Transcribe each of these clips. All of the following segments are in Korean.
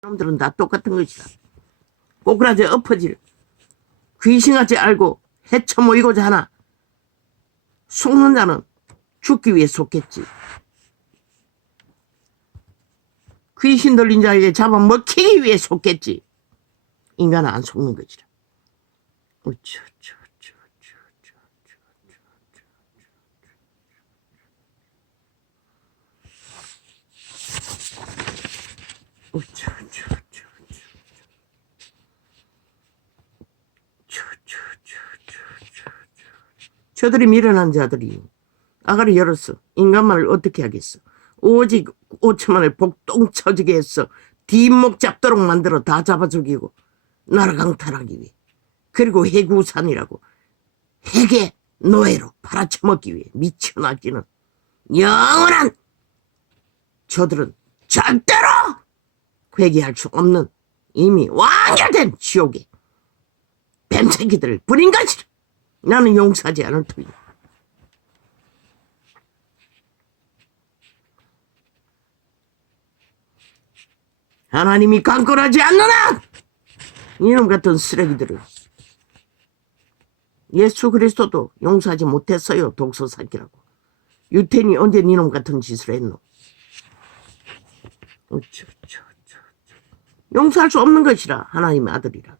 놈들은 다 똑같은 것이다. 꼬꾸라져 엎어질 귀신같이 알고 헤쳐 모이고자 하나 속는 자는 죽기 위해 속겠지. 귀신 들린 자에게 잡아먹히기 위해 속겠지. 인간은 안 속는 것이라. 저들이 밀어난 자들이 아가리 열었어. 인간만을 어떻게 하겠어. 오직 5천만을 복동 쳐지게 했어. 뒷목 잡도록 만들어 다 잡아 죽이고 나라 강탈하기 위해. 그리고 해구산이라고 핵의 노예로 팔아쳐먹기 위해. 미쳐나기는 영원한. 저들은 절대로 회개할 수 없는 이미 완결된 지옥에 뱀새끼들을 부린 것이라. 나는 용서하지 않을 터이다. 하나님이 강권하지 않느냐? 이놈 같은 쓰레기들을. 예수 그리스도도 용서하지 못했어요. 독소 새끼라고. 유태인이 언제 이놈 같은 짓을 했노? 용서할 수 없는 것이라. 하나님의 아들이라도.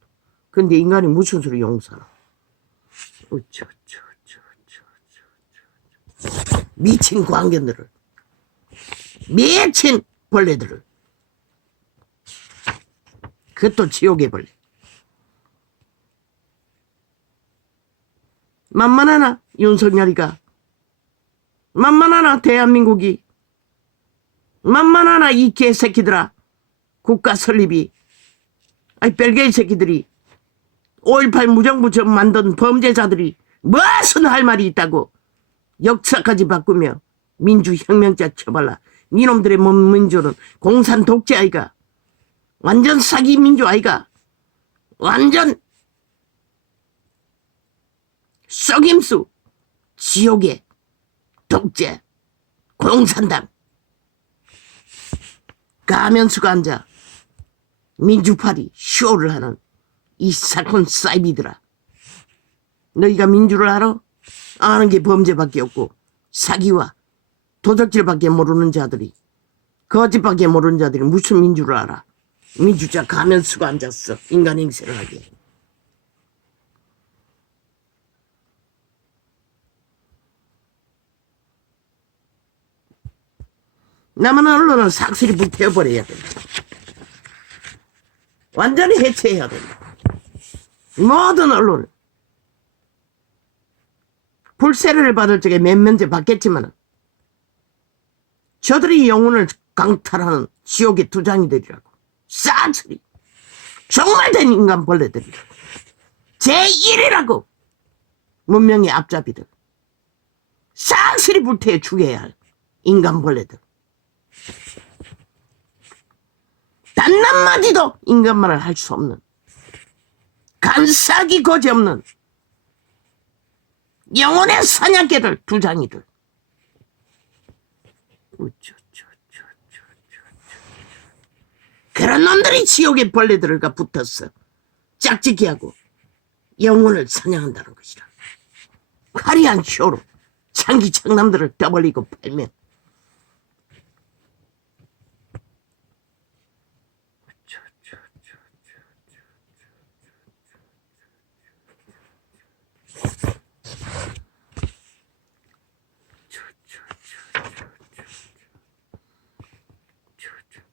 근데 인간이 무슨 수로 용서하나? 미친 광견들을, 미친 벌레들을, 그것도 지옥의 벌레. 만만하나 윤석열이가, 만만하나 대한민국이, 만만하나 이 개새끼들아. 국가 설립이, 아이 벨게이 새끼들이, 5.18 무정부처럼 만든 범죄자들이 무슨 할 말이 있다고. 역사까지 바꾸며 민주혁명자 쳐발라. 니놈들의 민주는 공산 독재 아이가. 완전 사기 민주 아이가. 완전 썩임수 지옥의 독재 공산당. 가면수가 앉아 민주파리 쇼를 하는 이 사건 사이비들아. 너희가 민주를 알아? 아는 게 범죄밖에 없고 사기와 도적질밖에 모르는 자들이, 거짓밖에 모르는 자들이 무슨 민주를 알아. 민주자 가면 쓰고 앉았어. 인간 행세를 하게. 남은 언론은 삭슬이 불태워버려야 된다. 완전히 해체해야 된다. 모든 언론을. 불세례를 받을 적에 몇 면제 받겠지만 저들이 영혼을 강탈하는 지옥의 두장이들이라고. 싹쓸이 정말 된 인간 벌레들이라고. 제1이라고. 문명의 앞잡이들. 싹쓸이 불태워 죽여야 할 인간 벌레들. 단 한마디도 인간말을 할 수 없는 간사기 거지없는 영혼의 사냥개들 두장이들. 그런 놈들이 지옥의 벌레들과 붙었어. 짝짓기하고 영혼을 사냥한다는 것이라. 화려한 쇼로 창기창남들을 떠벌리고 팔면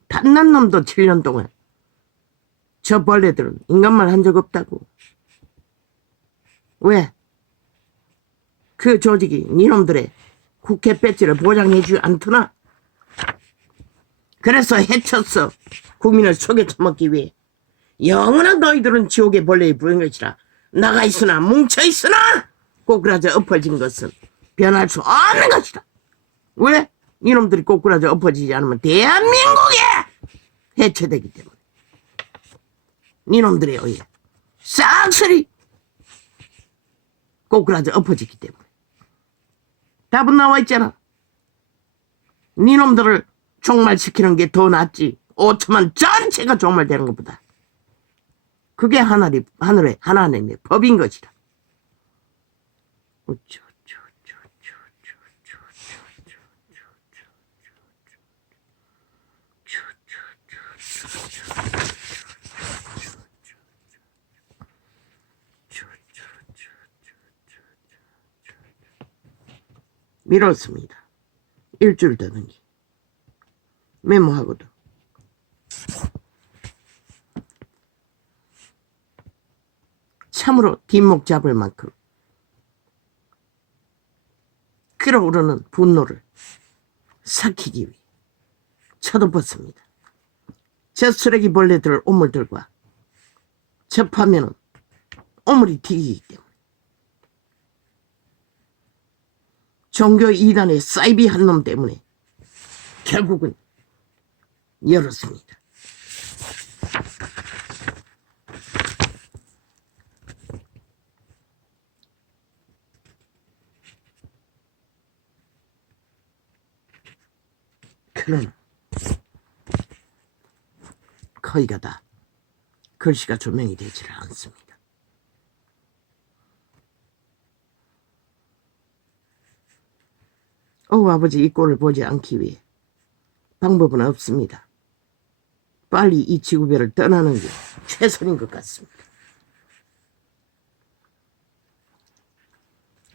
단난 놈도 7년 동안 저 벌레들은 인간말 한 적 없다고. 왜? 그 조직이 니놈들의 국회 배지를 보장해주지 않더나? 그래서 해쳤어. 국민을 속여 처먹기 위해. 영원한 너희들은 지옥의 벌레에 부른 것이라. 나가 있으나 뭉쳐있으나 꼬꾸라져 엎어진 것은 변할 수 없는 것이다. 왜? 이놈들이 꼬꾸라져 엎어지지 않으면 대한민국에 해체되기 때문에. 이놈들의 의해 싹쓸이 꼬꾸라져 엎어지기 때문에. 답은 나와 있잖아. 니놈들을 총말시키는 게 더 낫지. 5천만 전체가 종말되는 것보다 그게 하나님의 법인 것이라. 미뤘습니다. 일주일 되더니 메모하고도 참으로 뒷목 잡을 만큼 끓어오르는 분노를 삭히기 위해 쳐덮었습니다. 저 쓰레기 벌레들 오물들과 접하면은 오물이 튀기기 때문에 종교 이단의 사이비 한 놈 때문에 결국은 열었습니다. 그러나 거의가 다 글씨가 조명이 되질 않습니다. 아버지 이 꼴을 보지 않기 위해 방법은 없습니다. 빨리 이 지구별을 떠나는 게 최선인 것 같습니다.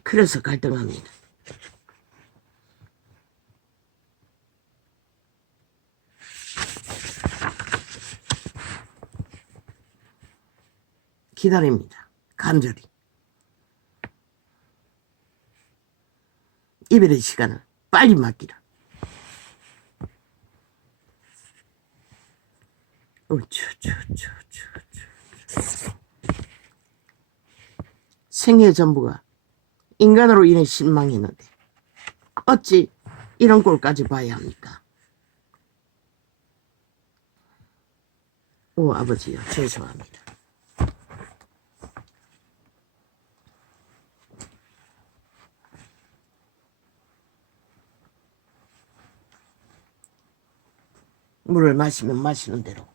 그래서 갈등합니다. 기다립니다. 간절히. 이별의 시간을 빨리 맡기라. 생애 전부가 인간으로 인해 실망했는데 어찌 이런 꼴까지 봐야 합니까? 아버지요, 죄송합니다. 물을 마시면 마시는 대로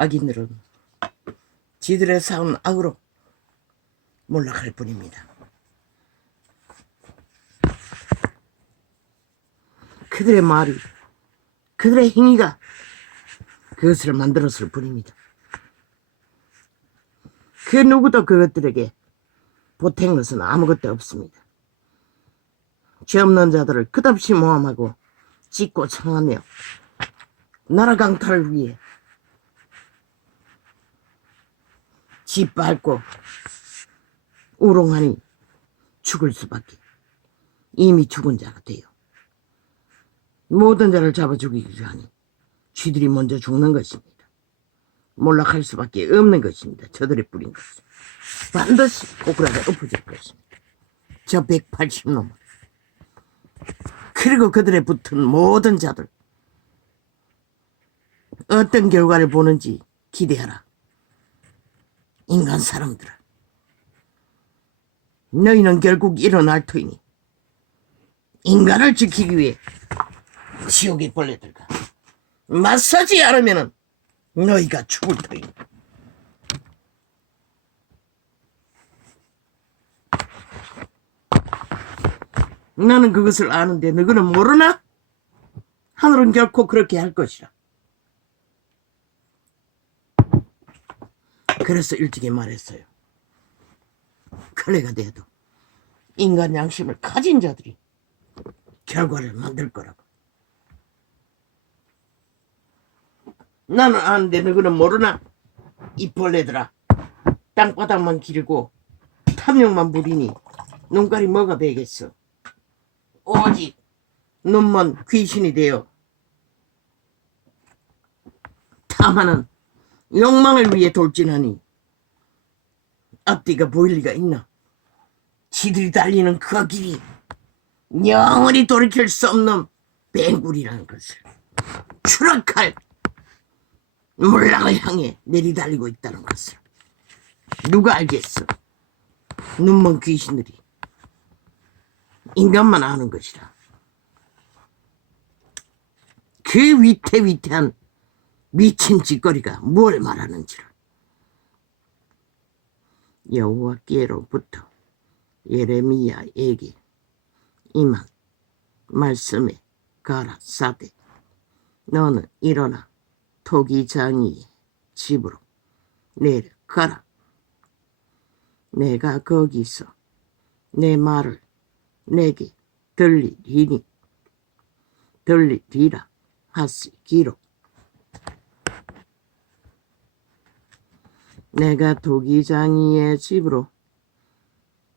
악인들은 지들의 쌓은 악으로 몰락할 뿐입니다. 그들의 말이, 그들의 행위가 그것을 만들었을 뿐입니다. 그 누구도 그것들에게 보탠 것은 아무것도 없습니다. 죄 없는 자들을 끝없이 모함하고 찢고 청하며 나라 강탈을 위해 짓밟고 우롱하니 죽을 수밖에. 이미 죽은 자가 돼요. 모든 자를 잡아 죽이기를 하니 쥐들이 먼저 죽는 것입니다. 몰락할 수밖에 없는 것입니다. 저들의 뿌린 것은 반드시 고꾸라져 엎어질 것입니다. 저 180놈을. 그리고 그들에 붙은 모든 자들 어떤 결과를 보는지 기대하라. 인간 사람들아, 너희는 결국 일어날 터이니 인간을 지키기 위해 지옥의 벌레들과 맞서지 않으면 너희가 죽을 터이니. 나는 그것을 아는데 너희는 모르나? 하늘은 결코 그렇게 할 것이라. 그래서 일찍이 말했어요. 클레가 돼도 인간 양심을 가진 자들이 결과를 만들 거라고. 나는 아는데 너희는 모르나? 이 벌레들아, 땅바닥만 기르고 탐욕만 부리니 눈깔이 뭐가 되겠어? 오직 눈먼 귀신이 되어 탐하는 욕망을 위해 돌진하니 앞뒤가 보일 리가 있나? 지들이 달리는 그 길이 영원히 돌이킬 수 없는 뱅굴이라는 것을, 추락할 물락을 향해 내리달리고 있다는 것을 누가 알겠어? 눈먼 귀신들이. 인간만 아는 것이라. 그 위태위태한 미친 짓거리가 뭘 말하는지를. 여호와께로부터 예레미야에게 임한 말씀에 가라사대, 너는 일어나 토기장이의 집으로 내려가라. 내가 거기서 내 말을 내게 들리리라 하시기로. 내가 토기장이의 집으로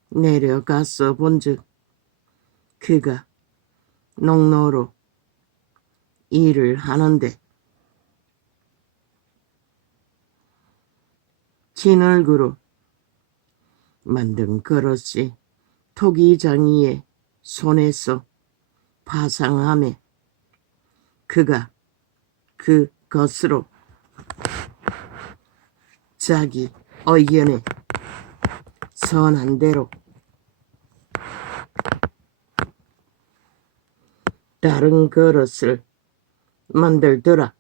내려가서 본즉 그가 농로로 일을 하는데 진흙으로 만든 그릇이 토기장이의 손에서 파상하며 그가 그 것으로 자기 의견에 선한 대로 다른 그릇을 만들더라.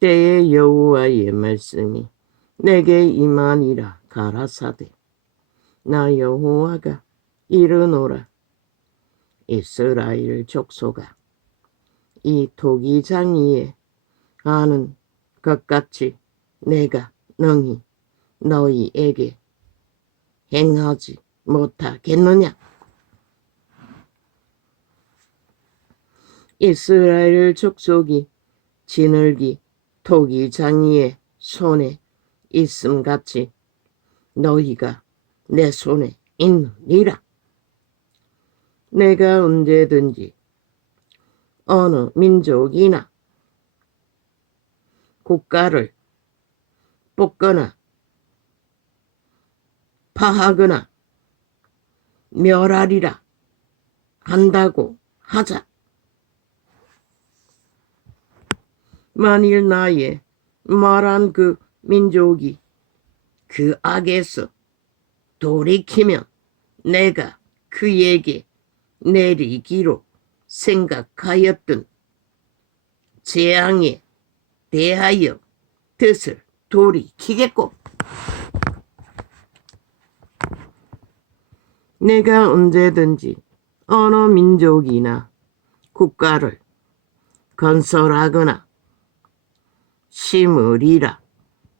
때에 여호와의 말씀이 내게 임하니라 가라사대, 나 여호와가 이르노라. 이스라엘 족속아, 이 토기장이에 하는 것 같이 내가 능히 너희에게 행하지 못하겠느냐? 이스라엘 족속이 진흙이 토기장이의 손에 있음같이 너희가 내 손에 있느니라. 내가 언제든지 어느 민족이나 국가를 뽑거나 파하거나 멸하리라 한다고 하자. 만일 나의 말한 그 민족이 그 악에서 돌이키면 내가 그에게 내리기로 생각하였던 재앙에 대하여 뜻을 돌이키겠고, 내가 언제든지 어느 민족이나 국가를 건설하거나 심으리라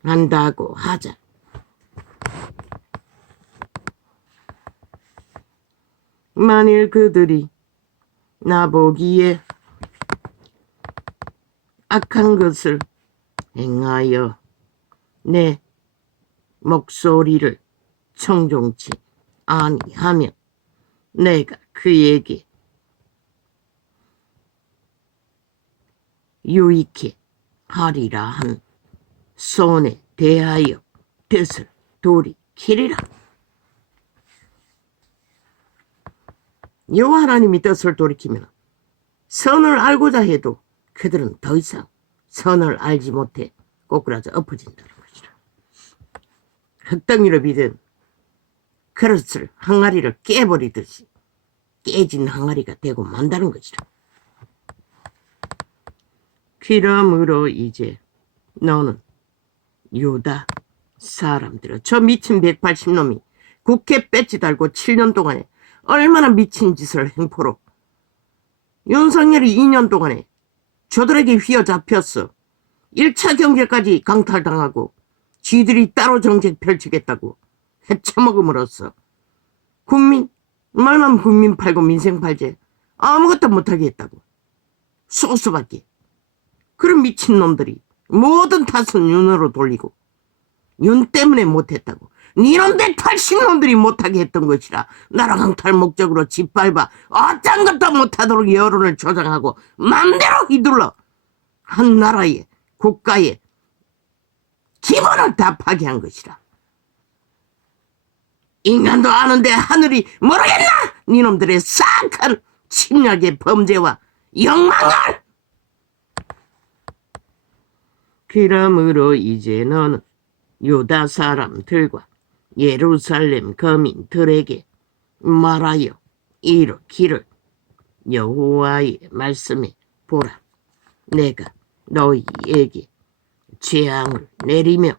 한다고 하자. 만일 그들이 나보기에 악한 것을 행하여 내 목소리를 청종치 아니하며 내가 그에게 유익해 하리라 한 손에 대하여 뜻을 돌이키리라. 여호와 하나님이 뜻을 돌이키면 선을 알고자 해도 그들은 더 이상 선을 알지 못해 꼬꾸라져 엎어진다는 것이라. 흙덩이로 비든 그릇을 항아리를 깨버리듯이 깨진 항아리가 되고 만다는 것이라. 그러므로 이제 너는 유다 사람들아, 저 미친 180놈이 국회 배지 달고 7년 동안에 얼마나 미친 짓을 행포로 윤석열이 2년 동안에 저들에게 휘어잡혔어. 1차 경제까지 강탈당하고 지들이 따로 정책 펼치겠다고 해쳐먹음으로써 국민 말만 국민 팔고 민생 팔제 아무것도 못하게 했다고. 소수밖에. 그런 미친놈들이 모든 탓은 윤으로 돌리고 윤 때문에 못했다고. 니놈 180놈들이 못하게 했던 것이라. 나라 강탈 목적으로 짓밟아 어떤 것도 못하도록 여론을 조장하고 맘대로 휘둘러 한 나라의 국가의 기본을 다 파괴한 것이라. 인간도 아는데 하늘이 모르겠나? 니놈들의 싹한 침략의 범죄와 욕망을. 그러므로 이제 너는 유다 사람들과 예루살렘 거민들에게 말하여 이르기를 여호와의 말씀에 보라. 내가 너희에게 재앙을 내리며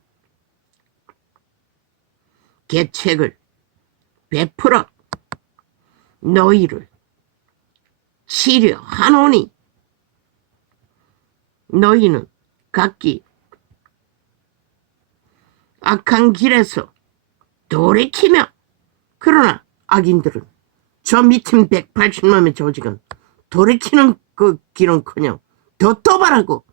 계책을 베풀어 너희를 치려하노니 너희는 각기 악한 길에서 돌이키며, 그러나 악인들은 저 미친 180놈의 조직은 돌이키는 그 길은커녕 더 도발하고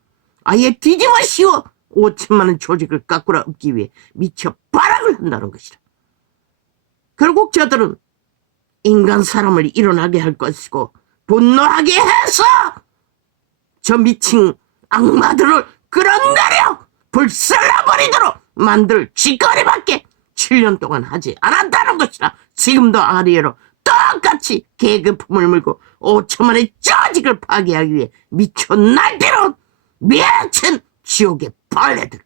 아예 뒤집어 씌워 5천만원 조직을 깎으라 엎기 위해 미쳐 발악을 한다는 것이다. 결국 저들은 인간 사람을 일어나게 할 것이고 분노하게 해서 저 미친 악마들을 끌어내려 불살라버리도록 만들 짓거리밖에 7년 동안 하지 않았다는 것이라. 지금도 아리에로 똑같이 계급품을 물고 5천만의 조직을 파괴하기 위해 미쳐 날뛰는 미친 지옥의 벌레들.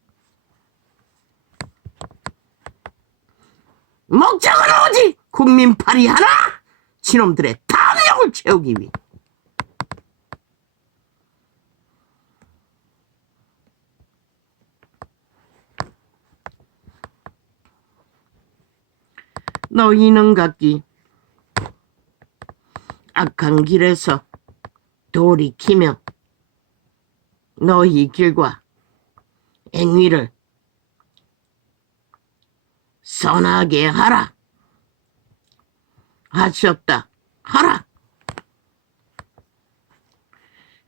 목적은 오직 국민팔이 하나, 지놈들의 탐욕을 채우기 위해. 너희는 각기 악한 길에서 돌이키며 너희 길과 행위를 선하게 하라 하셨다 하라.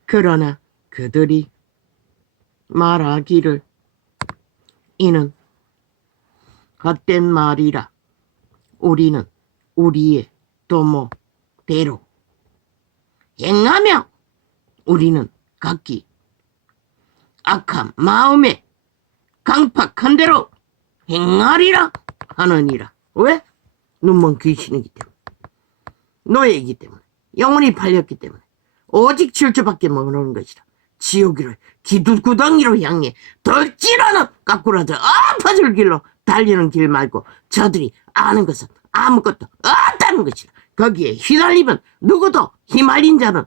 그러나 그들이 말하기를 이는 헛된 말이라. 우리는 우리의 도모대로 행하며 우리는 각기 악한 마음에 강팍한 대로 행하리라 하느니라. 왜? 눈먼 귀신이기 때문에, 노예이기 때문에, 영혼이 팔렸기 때문에 오직 질주밖에 모르는 것이라. 지옥이를 기둥구덩이로 향해 덜지라는 까꾸라져 엎어질 길로 달리는 길 말고 저들이 아는 것은 아무것도 없다는 것이라. 거기에 휘날리면 누구도 휘말린 자는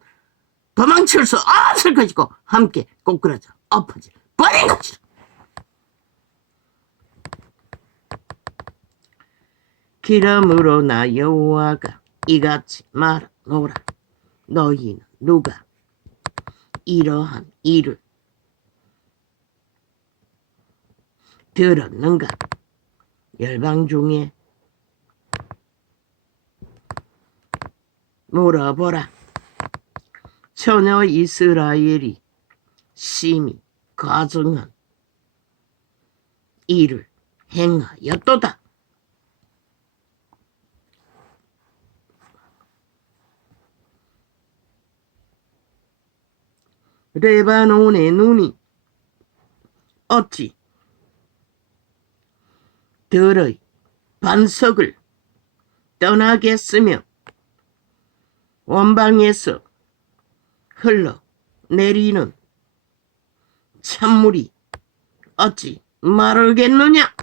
도망칠 수 없을 것이고 함께 꼬꾸라져 엎어질 버린 것이라. 그러므로 나 여호와가 이같이 말하노라. 너희는 누가 이러한 일을 들었는가? 열방 중에 물어보라. 처녀 이스라엘이 심히 가증한 이를 행하였도다. 레바논의 눈이 어찌 들의 반석을 떠나겠으며 원방에서 흘러내리는 찬물이 어찌 마르겠느냐.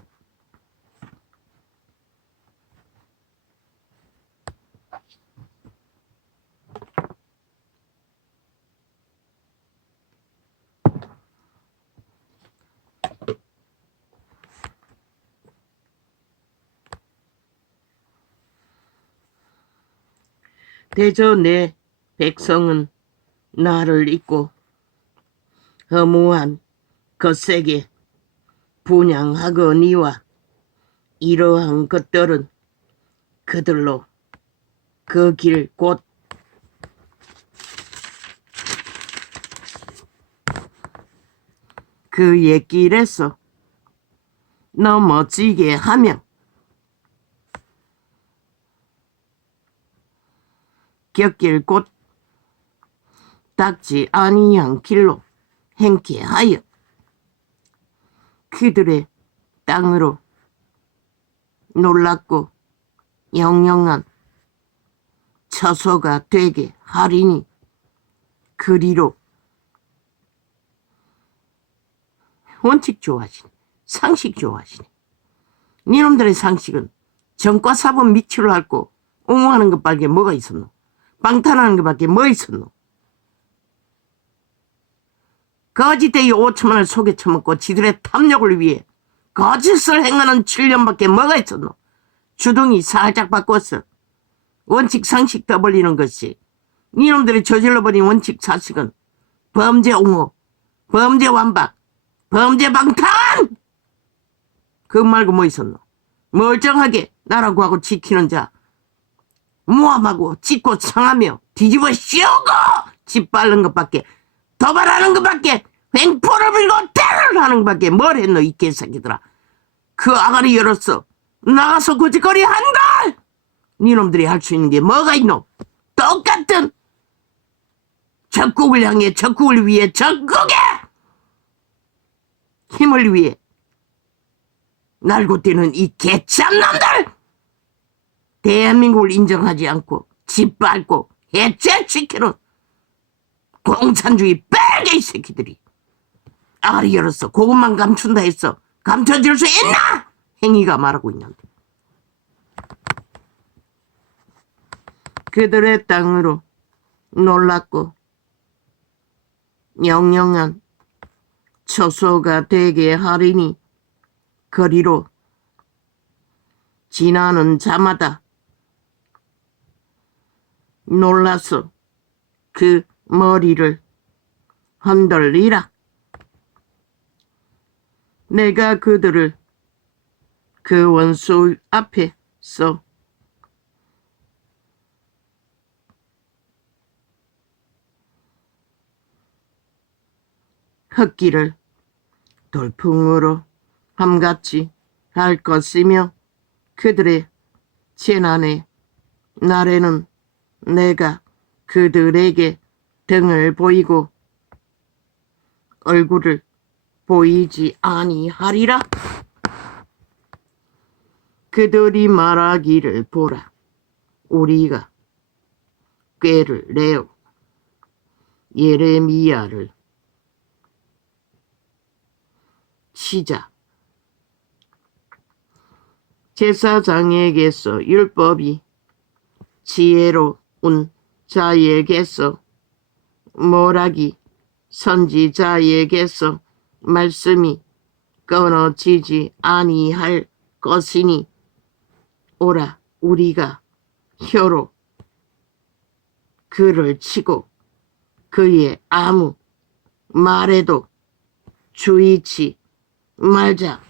대저 내 백성은 나를 잊고 허무한 거세게 분양하거니와 이러한 것들은 그들로 그 길 곧 그 옛길에서 넘어지게 하며 곁길 곧 닦지 아니한 길로 행케 하여 그들의 땅으로 놀랍고 영영한 처소가 되게 하리니 그리로. 원칙 좋아하시네. 상식 좋아하시네. 니놈들의 상식은 정과 사본 미치를 앓고 옹호하는 것밖에 뭐가 있었노? 방탄하는 것밖에 뭐 있었노? 거짓대이 5천만을 속에 처먹고 지들의 탐욕을 위해 거짓을 행하는 7년밖에 뭐가 있었노? 주둥이 살짝 바꿨어. 원칙 상식 떠벌리는 것이 니놈들이 저질러버린 원칙 사식은 범죄 옹호, 범죄 완박, 범죄 방탄! 그거 말고 뭐 있었노? 멀쩡하게 나라 구하고 지키는 자, 모함하고 짓고 상하며 뒤집어 씌우고 짓밟는 것밖에, 도발하는 것밖에, 횡포를 불고 테러를 하는 것밖에 뭘 했노 이 개새끼들아. 그 아가리 열었어. 나가서 고짓거리 한다. 니놈들이 할 수 있는 게 뭐가 있노? 똑같은 적국을 향해, 적국을 위해, 적국의 힘을 위해 날고 뛰는 이 개참남들! 대한민국을 인정하지 않고 짓밟고 해체시키는 공산주의 빨개 새끼들이 아가리 열었어. 그것만 감춘다 했어. 감춰줄 수 있나? 행위가 말하고 있는데. 그들의 땅으로 놀랍고 영영한 처소가 되게 하리니 거리로 지나는 자마다 놀라서 그 머리를 흔들리라. 내가 그들을 그 원수 앞에서 흙길을 돌풍으로 함같이 할 것이며 그들의 재난의 날에는 내가 그들에게 등을 보이고 얼굴을 보이지 아니하리라. 그들이 말하기를 보라. 우리가 꾀를 내어 예레미야를 치자. 제사장에게서 율법이 지혜로운 자에게서 모라기 선지자에게서 말씀이 끊어지지 아니할 것이니 오라 우리가 혀로 그를 치고 그의 아무 말에도 주의치 말자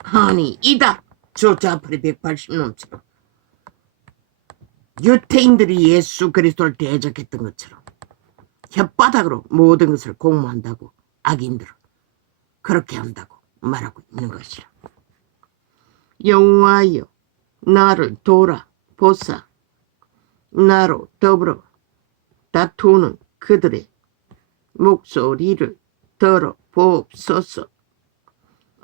하니이다. 조자풀이 180놈처럼 유태인들이 예수 그리스도를 대적했던 것처럼 혓바닥으로 모든 것을 공모한다고 악인들은 그렇게 한다고 말하고 있는 것이라. 여호와여, 나를 돌아보사. 나로 더불어 다투는 그들의 목소리를 들어보옵소서.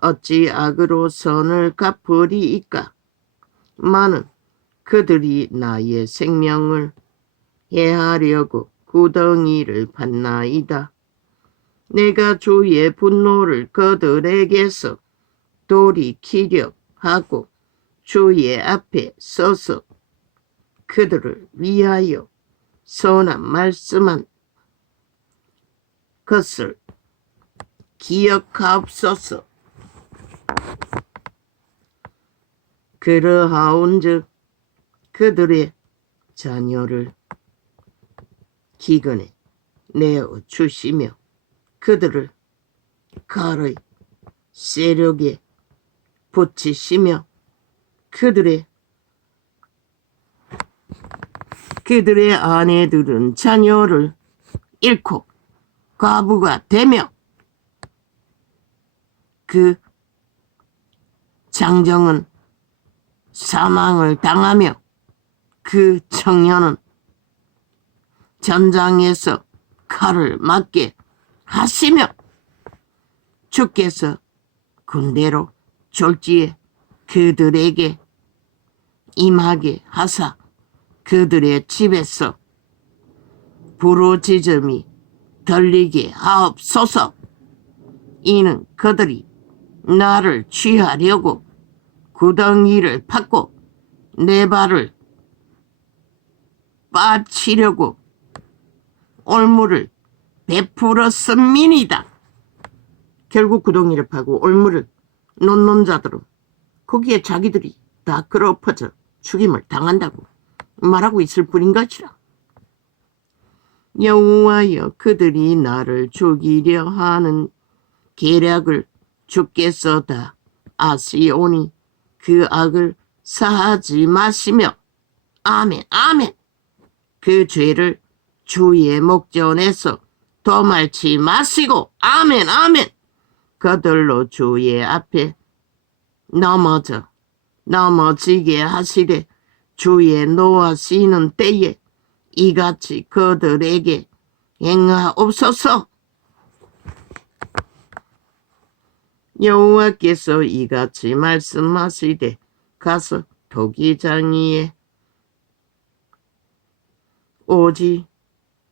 어찌 악으로 선을 갚으리이까? 많은 그들이 나의 생명을 해하려고 구덩이를 팠나이다. 내가 주의 분노를 그들에게서 돌이키려 하고 주의 앞에 서서 그들을 위하여 선한 말씀한 것을 기억하옵소서. 그러하온즉 그들의 자녀를 기근에 내어 주시며 그들을 칼의 세력에 붙이시며 그들의 아내들은 자녀를 잃고 과부가 되며 그 장정은 사망을 당하며 그 청년은 전장에서 칼을 맞게 하시며 주께서 군대로 졸지에 그들에게 임하게 하사 그들의 집에서 부르짖음이 들리게 하옵소서. 이는 그들이 나를 취하려고 구덩이를 팠고 내 발을 빠치려고 올무를 베풀었음이니이다. 결국 구덩이를 파고 올무를 놓는 자들은 거기에 자기들이 다 끌어엎어져 죽임을 당한다고 말하고 있을 뿐인 것이라. 여호와여, 그들이 나를 죽이려 하는 계략을 주께서 다 아시오니 그 악을 사하지 마시며 아멘 아멘. 그 죄를 주의 목전에서 도말치 마시고 아멘 아멘. 그들로 주의 앞에 넘어지게 하시되 주의 노하시는 때에 이같이 그들에게 행하옵소서. 여호와께서 이같이 말씀하시되 가서 토기장이에 오지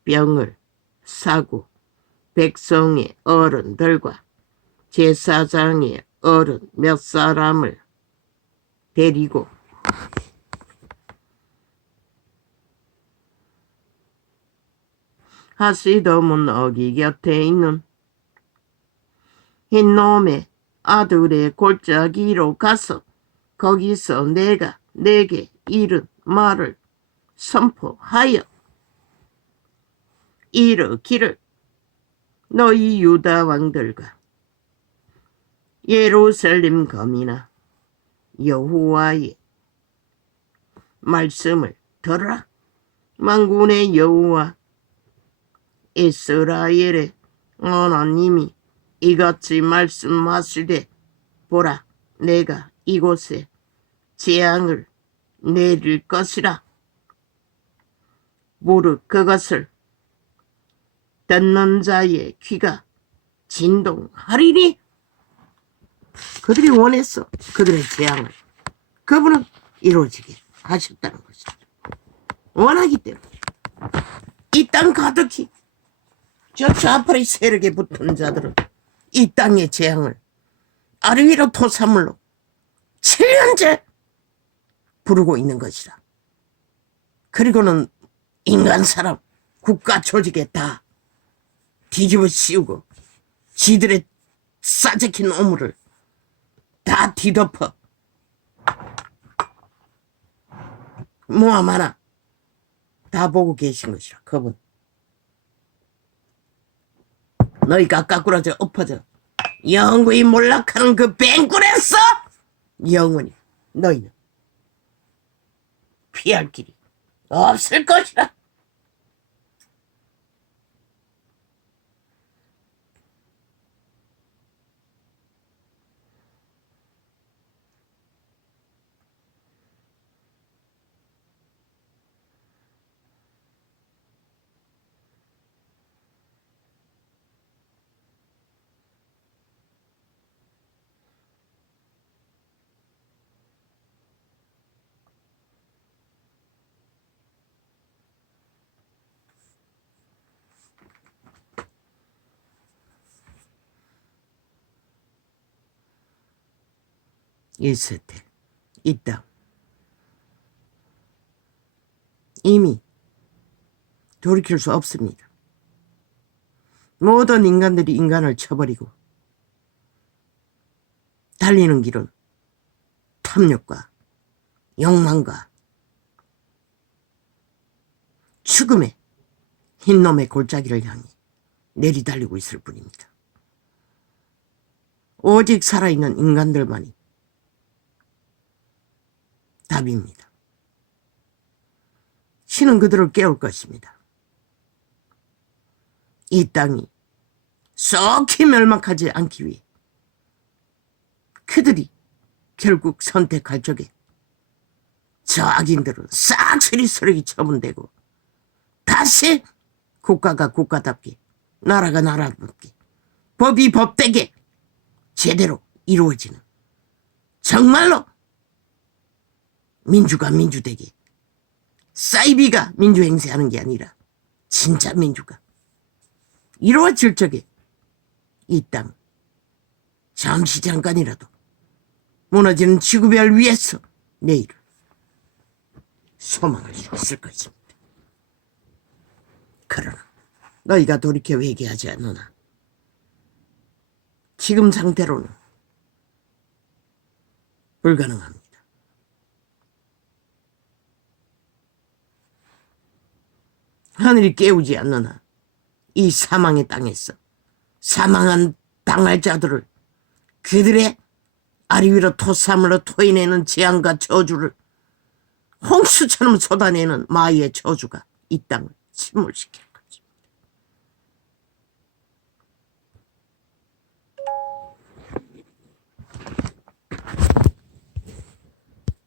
병을 사고 백성의 어른들과 제사장의 어른 몇 사람을 데리고 하시더문 어기 곁에 있는 흰놈의 아들의 골짜기로 가서 거기서 내가 내게 이른 말을 선포하여 이르기를 너희 유다 왕들과 예루살렘 거민아 여호와의 말씀을 들으라. 만군의 여호와 이스라엘의 하나님이 이같이 말씀하시되 보라, 내가 이곳에 재앙을 내릴 것이라. 무릇 그것을 듣는 자의 귀가 진동하리니. 그들이 원했어. 그들의 재앙을 그분은 이루어지게 하셨다는 것이다. 원하기 때문에 이 땅 가득히 저 좌파리 세력에 붙은 자들은 이 땅의 재앙을 아래 위로 토사물로 7년째 부르고 있는 것이다. 그리고는 인간 사람 국가 조직에 다 뒤집어 씌우고 지들의 싸제킨 오물을 다 뒤덮어 뭐하마나 다 보고 계신 것이라. 그분 너희가 까꾸라져 엎어져 영구히 몰락하는 그 뱅굴에서 영원히 너희는 피할 길이 없을 것이라. 1세태 이 땅 이미 돌이킬 수 없습니다. 모든 인간들이 인간을 쳐버리고 달리는 길은 탐욕과 욕망과 죽음의 흰놈의 골짜기를 향해 내리달리고 있을 뿐입니다. 오직 살아있는 인간들만이 답입니다. 신은 그들을 깨울 것입니다. 이 땅이 썩히 멸망하지 않기 위해 그들이 결국 선택할 적에 저 악인들은 싹쓸이 쓰레기 처분되고 다시 국가가 국가답게 나라가 나라답게 법이 법되게 제대로 이루어지는 정말로 민주가 민주되게 사이비가 민주행세하는 게 아니라 진짜 민주가 이루어질 적에 이 땅 잠시 잠깐이라도 무너지는 지구별 위에서 내일을 소망할 수 있을 것입니다. 그러나 너희가 돌이켜 회개하지 않으나 지금 상태로는 불가능합니다. 하늘이 깨우지 않느나 이 사망의 땅에서 사망한 당할 자들을 그들의 아리 위로 토사물로 토해내는 재앙과 저주를 홍수처럼 쏟아내는 마귀의 저주가 이 땅을 침몰시켜